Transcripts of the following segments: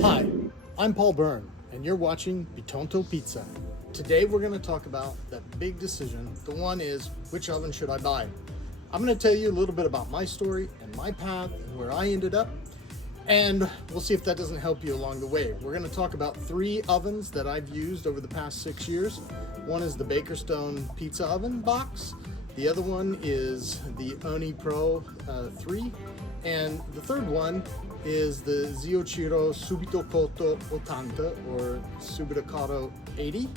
Hi, I'm Paul Byrne, and you're watching Untitled Pizza. Today we're going to talk about that big decision. The one is, which oven should I buy? I'm going to tell you a little bit about my story and my path and where I ended up, and we'll see if that doesn't help you along the way. We're going to talk about 3 ovens that I've used over the past 6 years. One is the Bakerstone Pizza Oven Box. The other one is the Ooni Pro 3. And the third one is the Zio Ciro Subito Cotto 80, or Subito Cotto 80.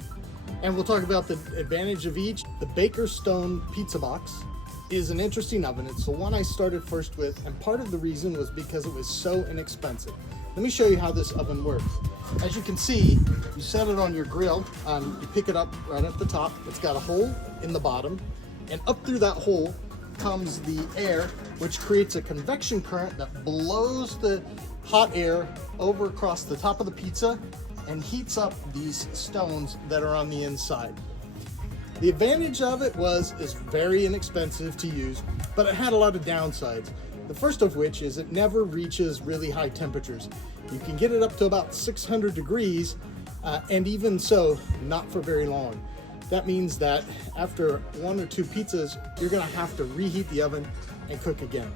And we'll talk about the advantage of each. The Bakerstone Pizza Box is an interesting oven. It's the one I started first with, and part of the reason was because it was so inexpensive. Let me show you how this oven works. As you can see, you set it on your grill, you pick it up right at the top. It's got a hole in the bottom, and up through that hole comes the air, which creates a convection current that blows the hot air over across the top of the pizza and heats up these stones that are on the inside. The advantage of it is very inexpensive to use, but it had a lot of downsides. The first of which is it never reaches really high temperatures. You can get it up to about 600 degrees, and even so, not for very long. That means that after 1 or 2 pizzas, you're gonna have to reheat the oven and cook again.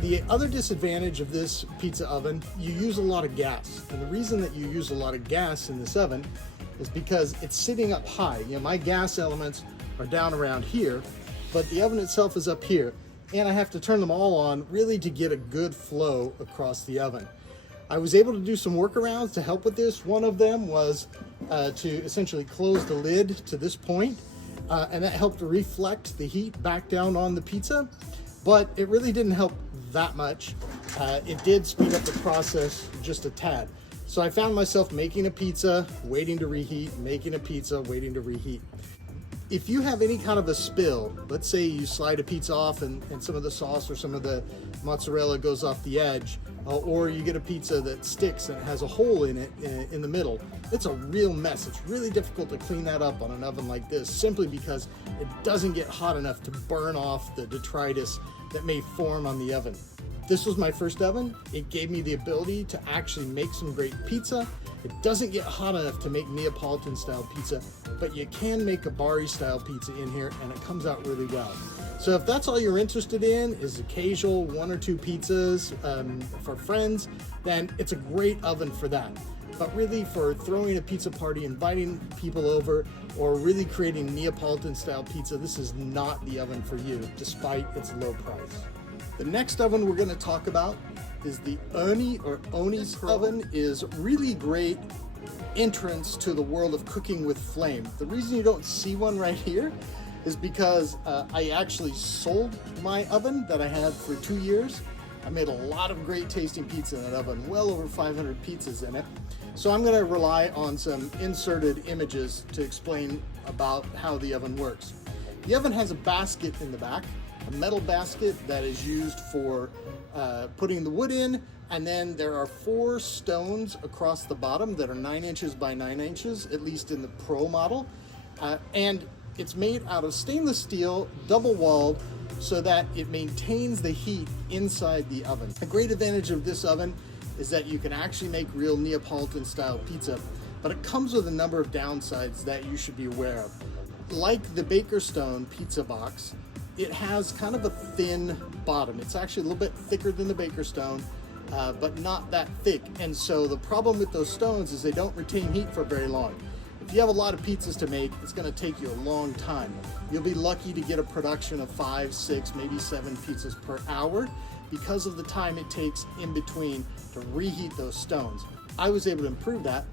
The other disadvantage of this pizza oven, you use a lot of gas. And the reason that you use a lot of gas in this oven is because it's sitting up high. You know, my gas elements are down around here, but the oven itself is up here. And I have to turn them all on really to get a good flow across the oven. I was able to do some workarounds to help with this. One of them was to essentially close the lid to this point, and that helped to reflect the heat back down on the pizza, but it really didn't help that much. It did speed up the process just a tad. So I found myself making a pizza, waiting to reheat, making a pizza, waiting to reheat. If you have any kind of a spill, let's say you slide a pizza off and some of the sauce or some of the mozzarella goes off the edge, or you get a pizza that sticks and it has a hole in it in the middle, it's a real mess. It's really difficult to clean that up on an oven like this, simply because it doesn't get hot enough to burn off the detritus that may form on the oven. This was my first oven. It gave me the ability to actually make some great pizza. It doesn't get hot enough to make Neapolitan style pizza, but you can make a Bari style pizza in here and it comes out really well. So if that's all you're interested in, is occasional 1 or 2 pizzas for friends, then it's a great oven for that. But really, for throwing a pizza party, inviting people over, or really creating Neapolitan style pizza, this is not the oven for you, despite its low price. The next oven we're going to talk about is the Ooni or Ooni's oven. Is really great entrance to the world of cooking with flame. The reason you don't see one right here is because I actually sold my oven that I had for 2 years. I made a lot of great tasting pizza in that oven, well over 500 pizzas in it. So I'm going to rely on some inserted images to explain about how the oven works. The oven has a basket in the back, a metal basket that is used for putting the wood in, and then there are 4 stones across the bottom that are 9 inches by 9 inches, at least in the Pro model, and it's made out of stainless steel, double walled, so that it maintains the heat inside the oven. A great advantage of this oven is that you can actually make real Neapolitan style pizza, but it comes with a number of downsides that you should be aware of. Like the Bakerstone Pizza Box, it has kind of a thin bottom. It's actually a little bit thicker than the Bakerstone, but not that thick. And so the problem with those stones is they don't retain heat for very long. If you have a lot of pizzas to make, it's going to take you a long time. You'll be lucky to get a production of 5, 6, maybe 7 pizzas per hour because of the time it takes in between to reheat those stones. I was able to improve that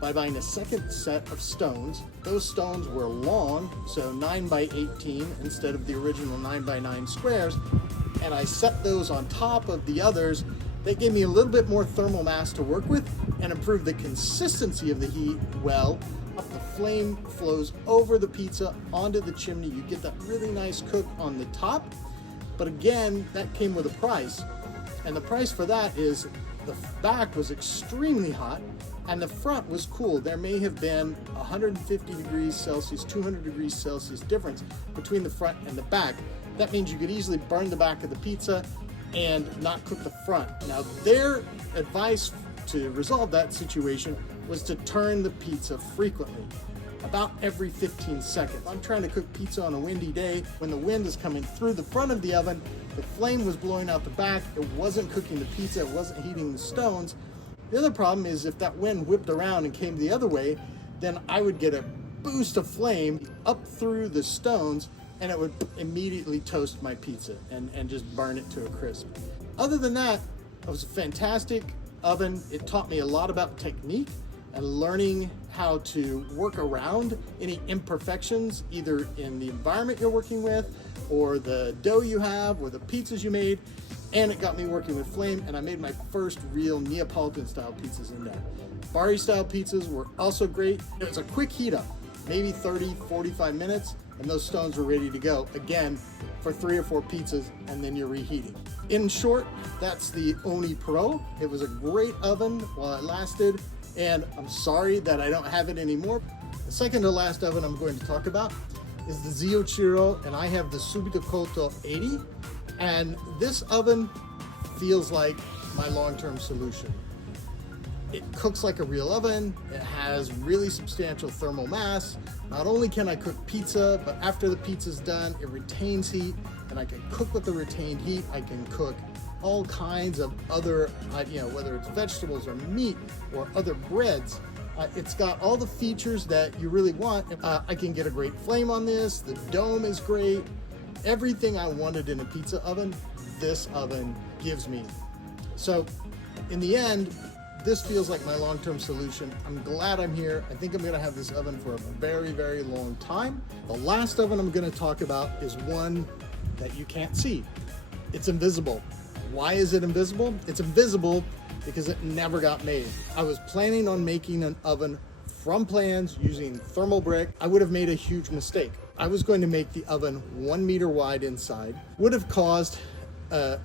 by buying a second set of stones. Those stones were long, so 9 by 18 instead of the original 9 by 9 squares, and I set those on top of the others. They gave me a little bit more thermal mass to work with and improved the consistency of the heat well. The flame flows over the pizza onto the chimney. You get that really nice cook on the top, but again, that came with a price, and the price for that is the back was extremely hot and the front was cool. There may have been 150 degrees Celsius, 200 degrees Celsius difference between the front and the back, That means you could easily burn the back of the pizza and not cook the front. Now, their advice to resolve that situation was to turn the pizza frequently, about every 15 seconds. I'm trying to cook pizza on a windy day. When the wind is coming through the front of the oven, the flame was blowing out the back. It wasn't cooking the pizza, it wasn't heating the stones. The other problem is if that wind whipped around and came the other way, then I would get a boost of flame up through the stones, and it would immediately toast my pizza and just burn it to a crisp. Other than that, it was a fantastic oven. It taught me a lot about technique and learning how to work around any imperfections, either in the environment you're working with, or the dough you have, or the pizzas you made. And it got me working with flame, and I made my first real Neapolitan style pizzas in that. Bari style pizzas were also great. It was a quick heat up, maybe 30, 45 minutes, and those stones were ready to go, again, for 3 or 4 pizzas, and then you're reheating. In short, that's the Ooni Pro. It was a great oven while it lasted, and I'm sorry that I don't have it anymore. The second to last oven I'm going to talk about is the Zio Ciro, and I have the Subito Cotto 80, and this oven feels like my long-term solution. It cooks like a real oven. It has really substantial thermal mass. Not only can I cook pizza, but after the pizza's done, it retains heat, and I can cook with the retained heat. I can cook all kinds of other, whether it's vegetables or meat or other breads. It's got all the features that you really want. I can get a great flame on this. The dome is great. Everything I wanted in a pizza oven, this oven gives me. So in the end, this feels like my long-term solution. I'm glad I'm here. I think I'm gonna have this oven for a very, very long time. The last oven I'm gonna talk about is one that you can't see. It's invisible. Why is it invisible? It's invisible because it never got made. I was planning on making an oven from plans using thermal brick. I would have made a huge mistake. I was going to make the oven 1 meter wide inside, would have caused a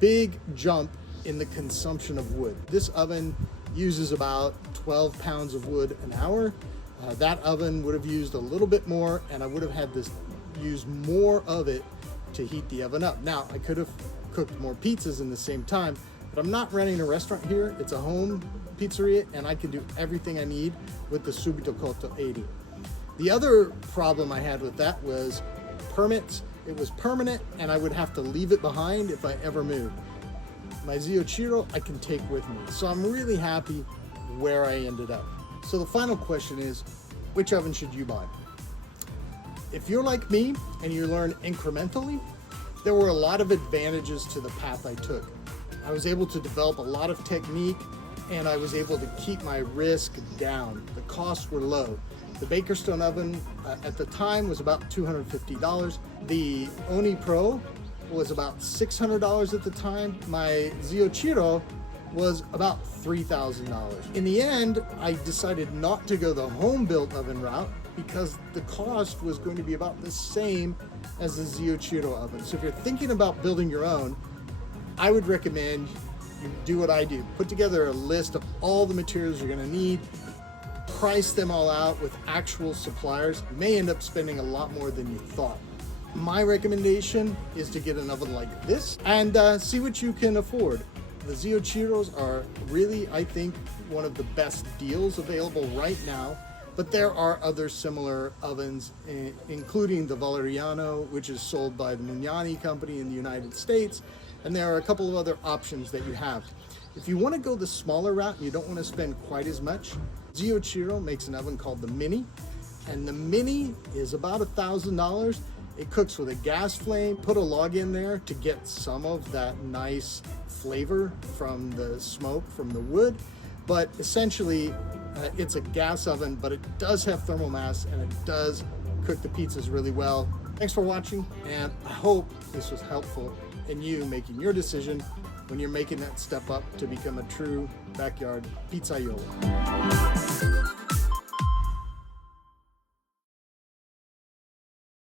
big jump in the consumption of wood. This oven uses about 12 pounds of wood an hour. That oven would have used a little bit more, and I would have had to use more of it to heat the oven up. Now, I could have cooked more pizzas in the same time, but I'm not running a restaurant here. It's a home pizzeria, and I can do everything I need with the Subito Cotto 80. The other problem I had with that was permits. It was permanent, and I would have to leave it behind if I ever moved. My Zio Ciro I can take with me. So I'm really happy where I ended up. So the final question is, which oven should you buy? If you're like me and you learn incrementally, there were a lot of advantages to the path I took. I was able to develop a lot of technique, and I was able to keep my risk down. The costs were low. The Bakerstone oven at the time was about $250. The Ooni Pro was about $600 at the time. My Zio Ciro was about $3,000. In the end, I decided not to go the home-built oven route because the cost was going to be about the same as the Zio Ciro oven. So if you're thinking about building your own, I would recommend you do what I do. Put together a list of all the materials you're gonna need, price them all out with actual suppliers. You may end up spending a lot more than you thought. My recommendation is to get an oven like this and see what you can afford. The Zio Ciros are really, I think, one of the best deals available right now, but there are other similar ovens, including the Valeriano, which is sold by the Mugnani company in the United States, and there are a couple of other options that you have. If you want to go the smaller route and you don't want to spend quite as much, Zio Ciro makes an oven called the Mini, and the Mini is about $1,000. It cooks with a gas flame. Put a log in there to get some of that nice flavor from the smoke from the wood, but essentially it's a gas oven, but it does have thermal mass and it does cook the pizzas really well. Thanks for watching, and I hope this was helpful in you making your decision when you're making that step up to become a true backyard pizzaiolo.